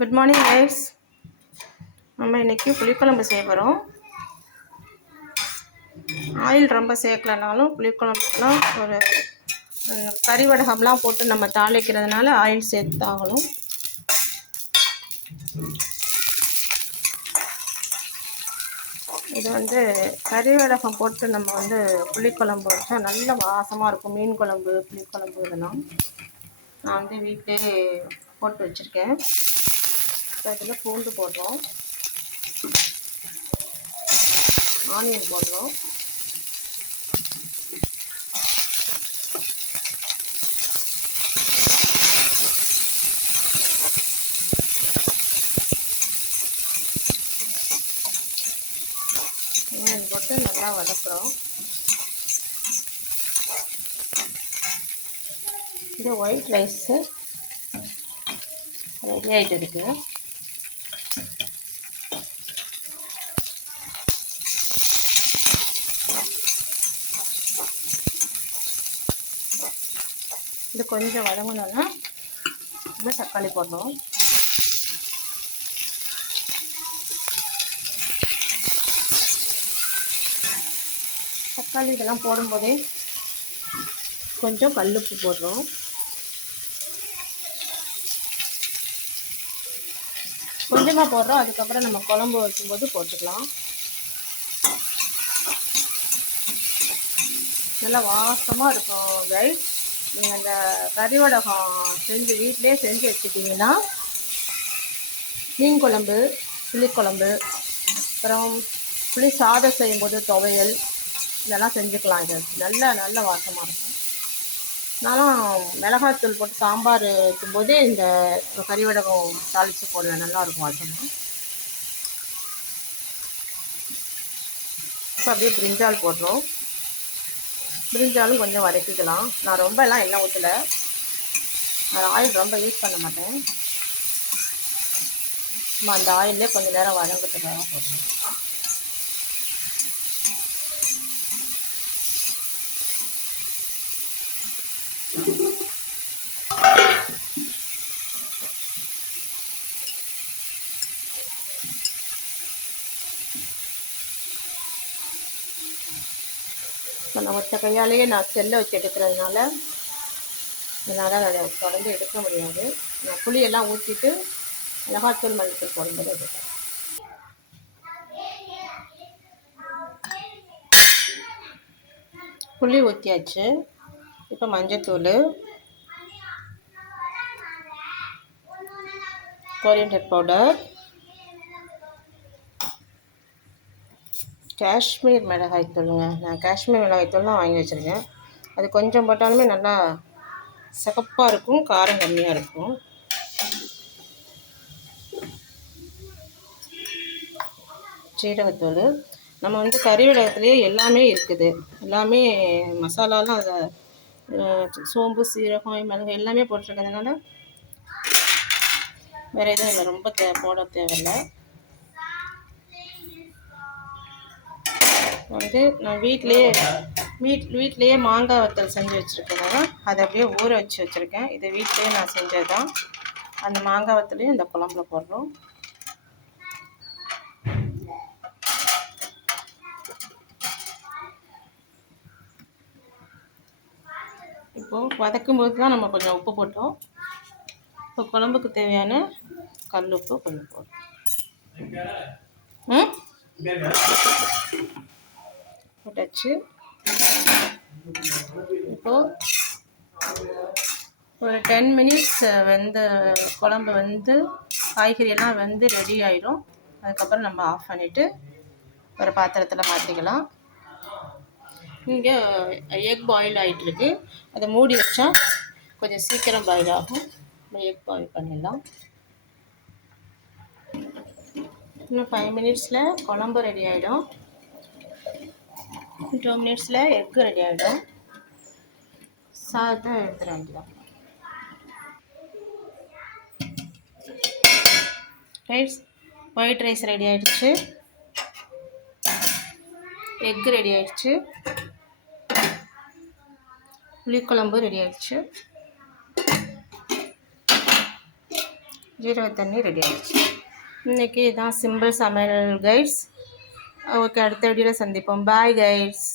Good morning guys. நம்ம இன்றைக்கி புளிக்குழம்பு செய்ய போகிறோம். ஆயில் ரொம்ப சேர்க்கலனாலும் புளிக்குழம்புலாம் ஒரு கறி வடகம்லாம் போட்டு நம்ம தாளிக்கிறதுனால ஆயில் சேர்த்து ஆகணும். இது கறி வடகம் போட்டு நம்ம புளிக்குழம்பு வச்சா நல்ல வாசமாக இருக்கும். மீன் குழம்பு, புளிக்குழம்பு இதெல்லாம் நான் வீட்டிலே போட்டு வச்சுருக்கேன். இதில் பூண்டு போடுறோம், ஆனியன் போடுறோம், ஆனியன் போட்டு நல்லா வதக்குறோம். இது ஒயிட் ரைஸு ரெடி ஆகிட்டு இருக்குது. இது கொஞ்சம் வதங்கணுன்னா நம்ம தக்காளி போடுறோம். தக்காளி இதெல்லாம் போடும்போதே கொஞ்சம் கல்லுப்பு போடுறோம். கொஞ்சமாக போடுறோம், அதுக்கப்புறம் நம்ம குழம்பு வைக்கும்போது போட்டுக்கலாம். நல்லா வாசமாக இருக்கும் கைஸ். நீங்கள் அந்த கறி வடகம் வீட்டிலே செஞ்சு வச்சுட்டிங்கன்னா மீன் குழம்பு, புளிக்குழம்பு, அப்புறம் புளி சாதம் செய்யும்போது துவையல் இதெல்லாம் செஞ்சுக்கலாம். இது நல்ல வாசமாக இருக்கும். நானும் மிளகாத்தூள் போட்டு சாம்பார் வைக்கும்போதே இந்த கறி வடகம் தாளித்து போடுவேன். நல்லாயிருக்கும் வாசமாக. இப்போ அப்படியே பிரிஞ்சால் போடுறோம். பிரிஞ்சாலும் கொஞ்சம் வதக்கிக்கலாம். நான் ரொம்ப எல்லாம் எண்ணெய் ஊற்றலை, நான் ஆயில் ரொம்ப யூஸ் பண்ண மாட்டேன். நம்ம அந்த ஆயிலே கொஞ்சம் நேரம் வதங்கிறதுக்காக போடுறோம். இப்போ நான் ஒற்ற கையாலேயே நான் செல்லை வச்சு எடுக்கிறதுனால என்னால் அதை தொடர்ந்து எடுக்க முடியாது. நான் புளியெல்லாம் ஊற்றிட்டு மிளகாத்தூள், மல்லித்தூள் போடும்போது எடுப்பேன். புளி ஊற்றியாச்சு. இப்போ மஞ்சத்தூள், கொரியண்டர் பவுடர், காஷ்மீர் மிளகாய்த்தூளுங்க. நான் காஷ்மீர் மிளகாய்த்தூள் தான் வாங்கி வச்சுருக்கேன். அது கொஞ்சம் போட்டாலுமே நல்லா சிகப்பாக இருக்கும், காரம் கம்மியாக இருக்கும். சீரகத்தூள். நம்ம கறி வடகத்துலேயே எல்லாமே இருக்குது. எல்லாமே மசாலாலாம் அதில் சோம்பு, சீரகம், மிளகு எல்லாமே போட்டிருக்கிறதுனால வேறு எதுவும் இல்லை, ரொம்ப போட தேவையில்லை. நான் வீட்டிலையே மாங்காய் வத்தல் செஞ்சு வச்சுருக்கேனால அதை அப்படியே ஊற வச்சு வச்சுருக்கேன். இது வீட்டிலையே நான் செஞ்சது தான். அந்த மாங்காய் வத்தலையும் இந்த குழம்புல போடுறோம். இப்போது வதக்கும்போது தான் நம்ம கொஞ்சம் உப்பு போட்டோம். இப்போ குழம்புக்கு தேவையான கல் உப்பு கொஞ்சம் போடுறோம். போட்டாச்சு. இப்போது ஒரு 10 மினிட்ஸ் குழம்பு காய்கறியெல்லாம் ரெடி ஆகிடும். அதுக்கப்புறம் நம்ம ஆஃப் பண்ணிவிட்டு ஒரு பாத்திரத்தில் மாற்றிக்கலாம். இங்கே எக் பாயில் ஆகிட்டுருக்கு. அதை மூடி வச்சா கொஞ்சம் சீக்கிரம் பாயில் ஆகும். நம்ம எக் பாயில் பண்ணிடலாம். இன்னும் 5 மினிட்ஸில் குழம்பு ரெடி ஆகிடும். 2 மினிட்ஸில் எக்கு ரெடி ஆகிடும். சாதத்தை எடுத்துட வேண்டியதான். ஒயிட் ரைஸ் ரெடி ஆகிடுச்சு, எக்கு ரெடி ஆகிடுச்சு, புளிக்குழம்பு ரெடி ஆகிடுச்சு. ஜீரக தண்ணி ரெடி ஆகிடுச்சு. இன்றைக்கி இதான் சிம்பிள் சமையல் கைட்ஸ். ஓகே, அடுத்த வீடியோவில் சந்திப்போம். பாய் கைட்ஸ்.